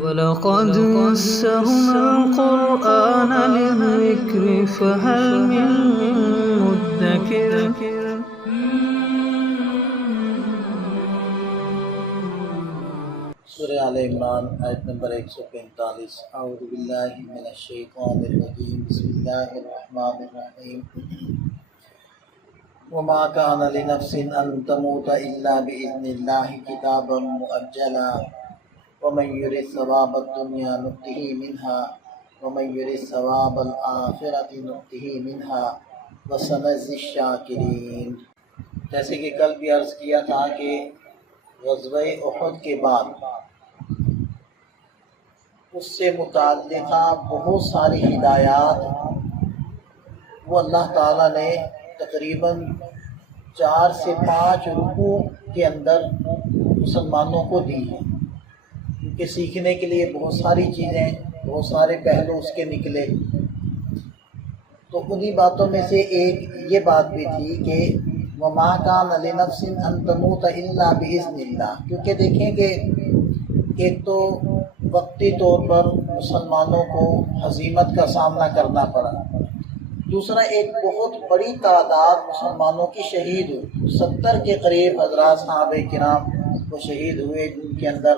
وَلَقَدْ يَسَّرْنَا الْقُرْآنَ لِلذِّكْرِ فَهَلْ مِن مُّدَّكِرٍ سورہ آل عمران آیت نمبر 145۔ اعوذ باللہ من الشیطان الرجیم، بسم اللہ الرحمن الرحیم۔ وما كان لنفس ان تموت الا باذن الله كتابا مؤجلا ومن يرد ثواب الدنيا نؤته منها ومن يرد ثواب الآخرة نؤته منها وسنجزي الشاکرین۔ جیسے کہ کل بھی عرض کیا تھا کہ غزوہ احد کے بعد اس سے متعلقہ بہت ساری ہدایات وہ اللہ تعالیٰ نے تقریباً 4 سے 5 رکوع کے اندر مسلمانوں کو دی ہیں، کیونکہ سیکھنے کے لیے بہت ساری چیزیں، بہت سارے پہلو اس کے نکلے۔ تو انہی باتوں میں سے ایک یہ بات بھی تھی کہ وَمَا كَانَ لِنَفْسٍ أَن تَمُوتَ إِلَّا بِإِذْنِ اللَّهِ، کیونکہ دیکھیں کہ ایک تو وقتی طور پر مسلمانوں کو ہزیمت کا سامنا کرنا پڑا، دوسرا ایک بہت بڑی تعداد مسلمانوں کی شہید ہوئی، 70 کے قریب حضرات صحابہ کرام وہ شہید ہوئے، جن کے اندر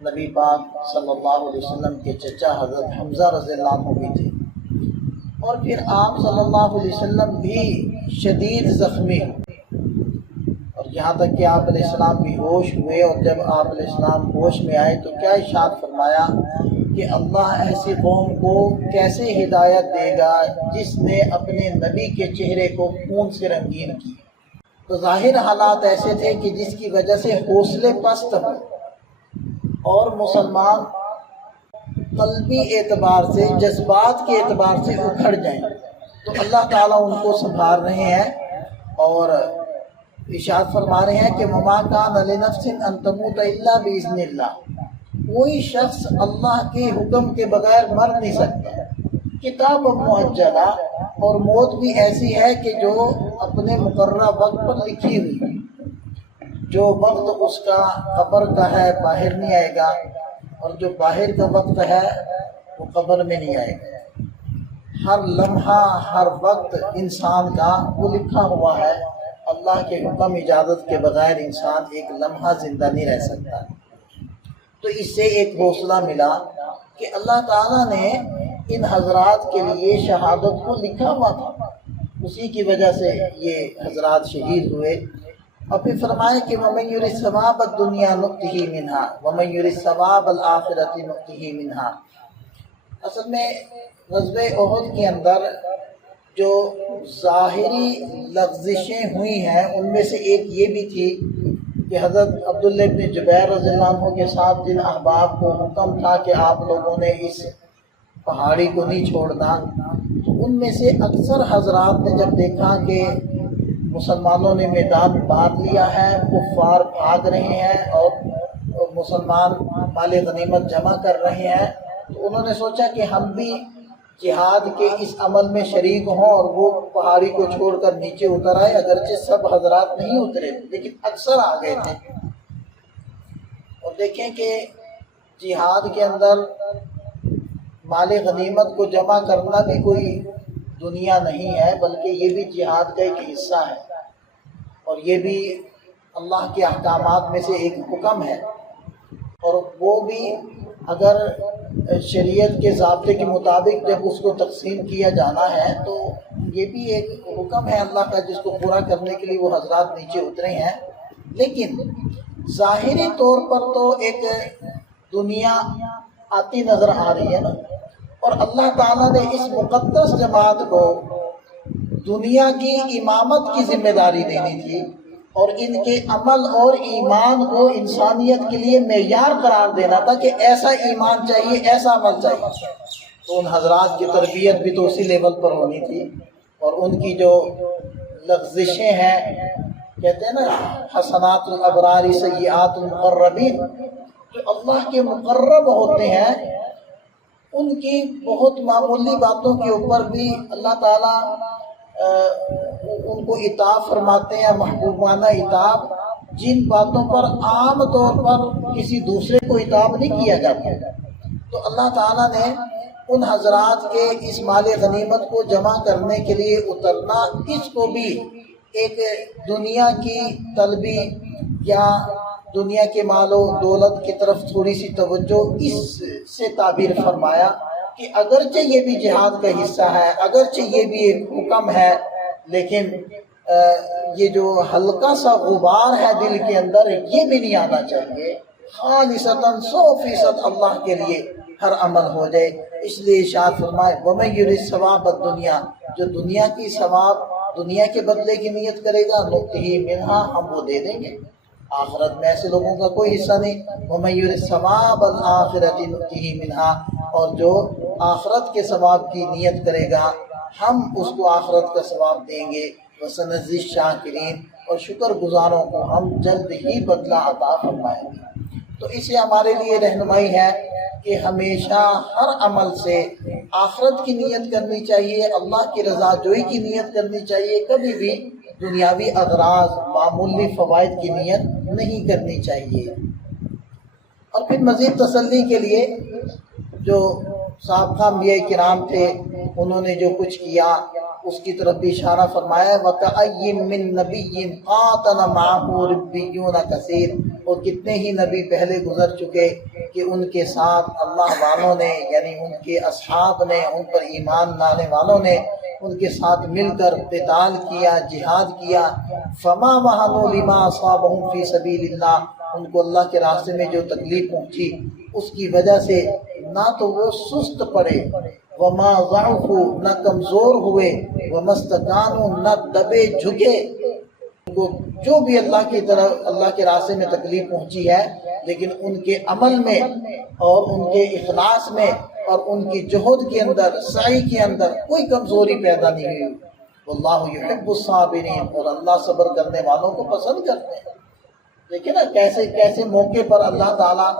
نبی پاک صلی اللہ علیہ وسلم کے چچا حضرت حمزہ رضی اللہ عنہ بھی تھے، اور پھر آپ صلی اللہ علیہ وسلم بھی شدید زخمی ہوئے، اور یہاں تک کہ آپ علیہ السلام بھی ہوش ہوئے، اور جب آپ علیہ السلام ہوش میں آئے تو کیا ارشاد فرمایا کہ اللہ ایسی قوم کو کیسے ہدایت دے گا جس نے اپنے نبی کے چہرے کو خون سے رنگین کیا۔ تو ظاہر حالات ایسے تھے کہ جس کی وجہ سے حوصلے پست ہو اور مسلمان قلبی اعتبار سے، جذبات کے اعتبار سے اکھڑ جائیں، تو اللہ تعالیٰ ان کو سنبھال رہے ہیں اور ارشاد فرما رہے ہیں کہ وَمَا كَانَ لِنَفْسٍ أَن تَمُوتَ إِلَّا بِإِذْنِ اللَّهِ، کوئی شخص اللہ کے حکم کے بغیر مر نہیں سکتا۔ کتاب مؤجلہ، اور موت بھی ایسی ہے کہ جو اپنے مقررہ وقت پر لکھی ہوئی، جو وقت اس کا قبر کا ہے باہر نہیں آئے گا، اور جو باہر کا وقت ہے وہ قبر میں نہیں آئے گا۔ ہر لمحہ ہر وقت انسان کا وہ لکھا ہوا ہے، اللہ کے حکم اجازت کے بغیر انسان ایک لمحہ زندہ نہیں رہ سکتا۔ تو اس سے ایک حوصلہ ملا کہ اللہ تعالیٰ نے ان حضرات کے لیے شہادت کو لکھا ہوا تھا، اسی کی وجہ سے یہ حضرات شہید ہوئے۔ اور پھر فرمائے کہ وَمَن يُرِدْ ثَوَابَ الدُّنْيَا نُؤْتِهِ مِنْهَا وَمَن يُرِدْ ثَوَابَ الْآخِرَةِ نُؤْتِهِ مِنْهَا۔ اصل میں غزوہ احد کے اندر جو ظاہری لغزشیں ہوئی ہیں ان میں سے ایک یہ بھی تھی کہ حضرت عبداللہ بن جبیر رضی اللہ عنہ کے ساتھ جن احباب کو حکم تھا کہ آپ لوگوں نے اس پہاڑی کو نہیں چھوڑنا، تو ان میں سے اکثر حضرات نے جب دیکھا کہ مسلمانوں نے میدان باندھ لیا ہے، کفار بھاگ رہے ہیں اور مسلمان مال غنیمت جمع کر رہے ہیں، تو انہوں نے سوچا کہ ہم بھی جہاد کے اس عمل میں شریک ہوں اور وہ پہاڑی کو چھوڑ کر نیچے اتر آئے۔ اگرچہ سب حضرات نہیں اترے لیکن اکثر آ گئے تھے۔ اور دیکھیں کہ جہاد کے اندر مال غنیمت کو جمع کرنا بھی کوئی دنیا نہیں ہے، بلکہ یہ بھی جہاد کا ایک حصہ ہے، اور یہ بھی اللہ کے احکامات میں سے ایک حکم ہے، اور وہ بھی اگر شریعت کے ضابطے کے مطابق جب اس کو تقسیم کیا جانا ہے تو یہ بھی ایک حکم ہے اللہ کا، جس کو پورا کرنے کے لیے وہ حضرات نیچے اترے ہیں۔ لیکن ظاہری طور پر تو ایک دنیا آتی نظر آ رہی ہے نا، اور اللہ تعالیٰ نے اس مقدس جماعت کو دنیا کی امامت کی ذمہ داری دینی تھی، اور ان کے عمل اور ایمان کو انسانیت کے لیے معیار قرار دینا تھا کہ ایسا ایمان چاہیے، ایسا عمل چاہیے۔ تو ان حضرات کی تربیت بھی تو اسی لیول پر ہونی تھی، اور ان کی جو لغزشیں ہیں، کہتے ہیں نا حسنات الابرار سیئات المقربین، جو اللہ کے مقرب ہوتے ہیں ان کی بہت معمولی باتوں کے اوپر بھی اللہ تعالیٰ ان کو عتاب فرماتے ہیں، محبوبانہ عتاب، جن باتوں پر عام طور پر کسی دوسرے کو عتاب نہیں کیا جاتا، تو اللہ تعالیٰ نے ان حضرات کے اس مال غنیمت کو جمع کرنے کے لیے اترنا، اس کو بھی ایک دنیا کی طلبی یا دنیا کے مال و دولت کی طرف تھوڑی سی توجہ اس سے تعبیر فرمایا کہ اگرچہ یہ بھی جہاد کا حصہ ہے، اگرچہ یہ بھی ایک حکم ہے، لیکن یہ جو ہلکا سا غبار ہے دل کے اندر، یہ بھی نہیں آنا چاہیے۔ خالصتاً 100% اللہ کے لیے ہر عمل ہو جائے۔ اس لیے ارشاد فرمائے وَمَن يُرِدْ ثَوَابَ الدُّنْيَا، جو دنیا کی ثواب، دنیا کے بدلے کی نیت کرے گا، نُؤْتِهِ مِنْهَا، ہم وہ دے دیں گے۔ آخرت میں ایسے لوگوں کا کوئی حصہ نہیں۔ وَمَن يُرِدْ ثَوَابَ الْآخِرَةِ نُؤْتِهِ مِنْهَا، اور جو آخرت کے ثواب کی نیت کرے گا، ہم اس کو آخرت کا ثواب دیں گے۔ وَسَنَجْزِي الشَّاكِرِينَ، اور شکر گزاروں کو ہم جلد ہی بدلہ عطا فرمائیں گے۔ تو اسے ہمارے لیے رہنمائی ہے کہ ہمیشہ ہر عمل سے آخرت کی نیت کرنی چاہیے، اللہ کی رضا جوئی کی نیت کرنی چاہیے، کبھی بھی دنیاوی اغراض، معمولی فوائد کی نیت نہیں کرنی چاہیے۔ اور پھر مزید تسلی کے لیے جو سابقہ انبیاء کرام تھے، انہوں نے جو کچھ کیا اس کی طرف بھی اشارہ فرمایا وَكَأَيٍّ مِّن نَبِيٍّ قَاتَلَ مَعَهُ رِبِّيُّونَ كَثِيرٌ، اور کتنے ہی نبی پہلے گزر چکے کہ ان کے ساتھ اللہ والوں نے، یعنی ان کے اصحاب نے، ان پر ایمان لانے والوں نے ان کے ساتھ مل کر قتال کیا، جہاد کیا۔ فَمَا وَهَنُوا لِمَا أَصَابَهُمْ فِي سَبِيلِ اللَّهِ، ان کو اللہ کے راستے میں جو تکلیف پہنچی اس کی وجہ سے نہ تو وہ سست پڑے، وما ضعفوا، نہ کمزور ہوئے، وما استکانوا، نہ دبے جھکے۔ ان کو جو بھی اللہ کی طرف، اللہ کے راستے میں تکلیف پہنچی ہے، لیکن ان کے عمل میں اور ان کے اخلاص میں اور ان کی جہد کے اندر، سعی کے اندر کوئی کمزوری پیدا نہیں ہوئی۔ واللہ یحب الصابرین، اور اللہ صبر کرنے والوں کو پسند کرتے ہیں۔ دیکھیں نا کیسے کیسے موقع پر اللہ تعالیٰ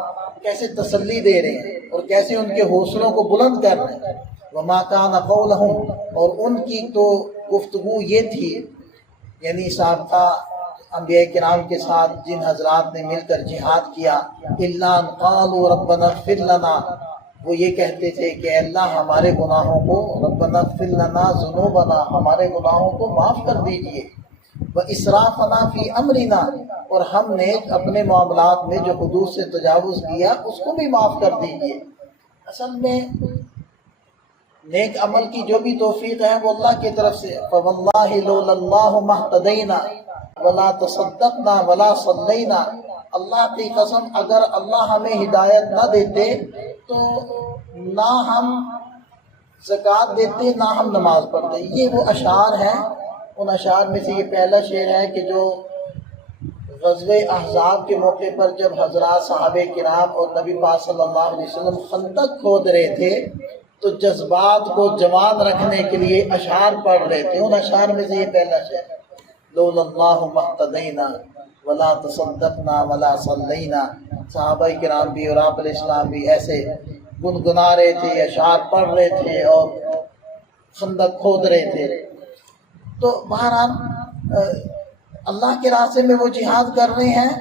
کیسے تسلی دے رہے ہیں اور کیسے ان کے حوصلوں کو بلند کر رہے ہیں۔ وما کان قولہم، اور ان کی تو گفتگو یہ تھی، یعنی سابقہ انبیاء کرام کے ساتھ جن حضرات نے مل کر جہاد کیا، الا ان قالوا ربنا اغفر لنا، وہ یہ کہتے تھے کہ اے اللہ ہمارے گناہوں کو، ربنا اغفر لنا ذنوبنا، ہمارے گناہوں کو معاف کر دیجئے، واسرافنا فی امرنا، اور ہم نے اپنے معاملات میں جو حدود سے تجاوز کیا اس کو بھی معاف کر دیجئے۔ اصل میں نیک عمل کی جو بھی توفیق ہے وہ اللہ کی طرف سے۔ فواللہ لولا اللہ ما اهتدینا ولا تصدقنا ولا صلینا، اللہ کی قسم اگر اللہ ہمیں ہدایت نہ دیتے تو نہ ہم زکوٰۃ دیتے، نہ ہم نماز پڑھتے۔ یہ وہ اشعار ہیں، ان اشعار میں سے یہ پہلا شعر ہے کہ جو غزوہ احزاب کے موقع پر جب حضرات صحابہ کرام اور نبی پاک صلی اللہ علیہ وسلم خندق کھود رہے تھے تو جذبات کو جوان رکھنے کے لیے اشعار پڑھ رہے تھے۔ ان اشعار میں سے یہ پہلا شعر ہے لولا اللہ ما اهتدینا ولا تصدقنا ولا صلینا۔ صحابہ کرام بھی اور آپ علیہ السلام بھی ایسے گنگنا رہے تھے، اشعار پڑھ رہے تھے اور خندق کھود رہے تھے۔ تو بہرحال اللہ کے راستے میں وہ جہاد کر رہے ہیں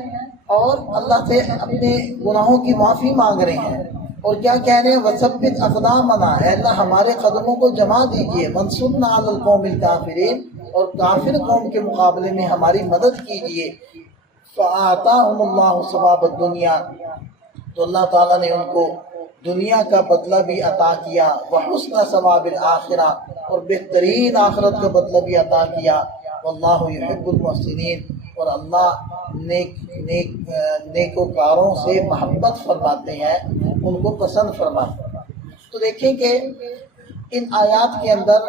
اور اللہ سے اپنے گناہوں کی معافی مانگ رہے ہیں، اور کیا کہہ رہے ہیں وثبت اقدامنا، اے اللہ ہمارے قدموں کو جما دیجئے، وانصرنا علی القوم الکافرین، اور کافر قوم کے مقابلے میں ہماری مدد کیجئے۔ فآتاہم اللہ ثواب الدنیا، تو اللہ تعالیٰ نے ان کو دنیا کا بدلہ بھی عطا کیا، وحسن ثواب الآخرہ، اور بہترین آخرت کا بدلہ بھی عطا کیا۔ واللہ یحب المحسنین، اور اللہ نیکوکاروں سے محبت فرماتے ہیں، ان کو پسند فرماتے ہیں۔ تو دیکھیں کہ ان آیات کے اندر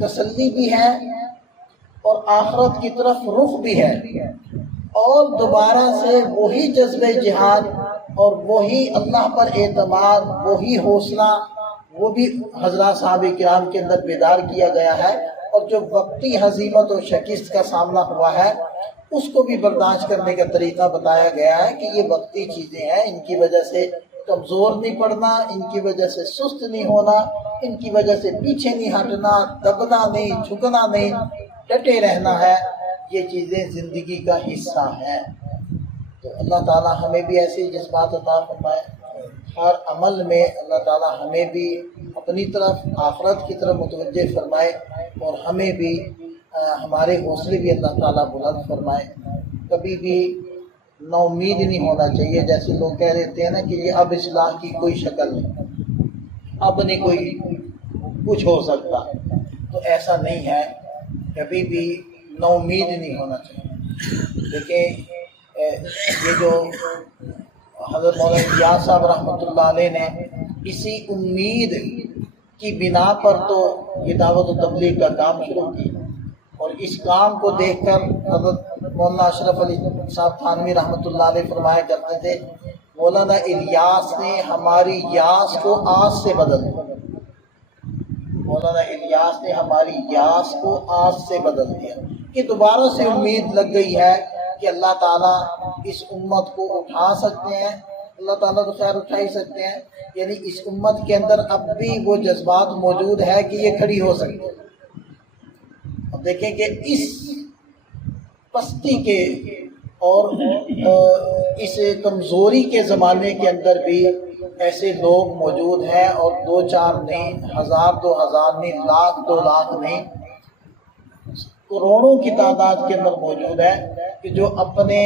تسلی بھی ہے اور آخرت کی طرف رخ بھی ہے، اور دوبارہ سے وہی جذبہ جہاد اور وہی اللہ پر اعتماد، وہی حوصلہ، وہ بھی حضرات صحابہ کرام کے اندر بیدار کیا گیا ہے، اور جو وقتی ہزیمت و شکست کا سامنا ہوا ہے اس کو بھی برداشت کرنے کا طریقہ بتایا گیا ہے کہ یہ وقتی چیزیں ہیں، ان کی وجہ سے کمزور نہیں پڑنا، ان کی وجہ سے سست نہیں ہونا، ان کی وجہ سے پیچھے نہیں ہٹنا، دبنا نہیں، جھکنا نہیں، ڈٹے رہنا ہے۔ یہ چیزیں زندگی کا حصہ ہیں۔ تو اللہ تعالیٰ ہمیں بھی ایسی جذبات عطا فرمائے، ہر عمل میں اللہ تعالیٰ ہمیں بھی اپنی طرف آخرت کی طرف متوجہ فرمائے، اور ہمیں بھی ہمارے حوصلے بھی اللہ تعالیٰ بلند فرمائے۔ کبھی بھی نا امید نہیں ہونا چاہیے، جیسے لوگ کہہ دیتے ہیں نا کہ یہ اب اصلاح کی کوئی شکل نہیں، اب نہیں کوئی کچھ ہو سکتا، تو ایسا نہیں ہے، کبھی بھی نا امید نہیں ہونا چاہیے۔ دیکھیں یہ جو حضرت مولانا الیاس صاحب رحمۃ اللہ علیہ نے اسی امید کی بنا پر تو یہ دعوت و تبلیغ کا کام شروع کیا، اور اس کام کو دیکھ کر حضرت مولانا اشرف علی صاحب تھانوی رحمۃ اللہ علیہ فرمایا کرتے تھے، مولانا الیاس نے ہماری یاس کو آس سے بدل دیا، مولانا الیاس نے ہماری یاس کو آس سے بدل دیا، کہ دوبارہ سے امید لگ گئی ہے کہ اللہ تعالیٰ اس امت کو اٹھا سکتے ہیں۔ اللہ تعالیٰ تو خیر اٹھا ہی سکتے ہیں، یعنی اس امت کے اندر اب بھی وہ جذبات موجود ہے کہ یہ کھڑی ہو سکتی ہے۔ اب دیکھیں کہ اس پستی کے اور اس کمزوری کے زمانے کے اندر بھی ایسے لوگ موجود ہیں، اور 2-4 نہیں، 1000 2000 نہیں، لاکھ 2 لاکھ نہیں، کروڑوں کی تعداد کے اندر موجود ہے کہ جو اپنے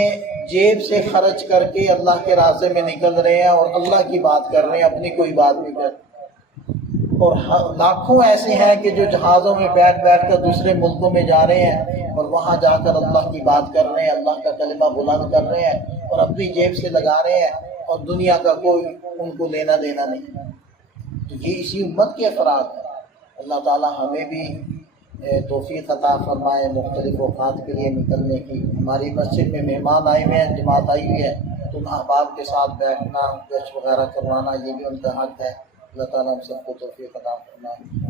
جیب سے خرچ کر کے اللہ کے راستے میں نکل رہے ہیں اور اللہ کی بات کر رہے ہیں، اپنی کوئی بات نہیں کرتے، اور لاکھوں ایسے ہیں کہ جو جہازوں میں بیٹھ بیٹھ کر دوسرے ملکوں میں جا رہے ہیں اور وہاں جا کر اللہ کی بات کر رہے ہیں، اللہ کا کلمہ بلند کر رہے ہیں اور اپنی جیب سے لگا رہے ہیں، اور دنیا کا کوئی ان کو لینا دینا نہیں۔ تو یہ اسی امت کے افراد ہیں۔ اللہ تعالیٰ ہمیں بھی توفیق عطا فرمائے مختلف اوقات کے لیے نکلنے کی۔ ہماری مسجد میں مہمان آئے ہوئے ہیں، جماعت آئی ہوئی ہے، تو ان احباب کے ساتھ بیٹھنا، گشت وغیرہ کروانا، یہ بھی ان کا حق ہے۔ اللہ تعالیٰ ہم سب کو توفیق عطا فرمائے۔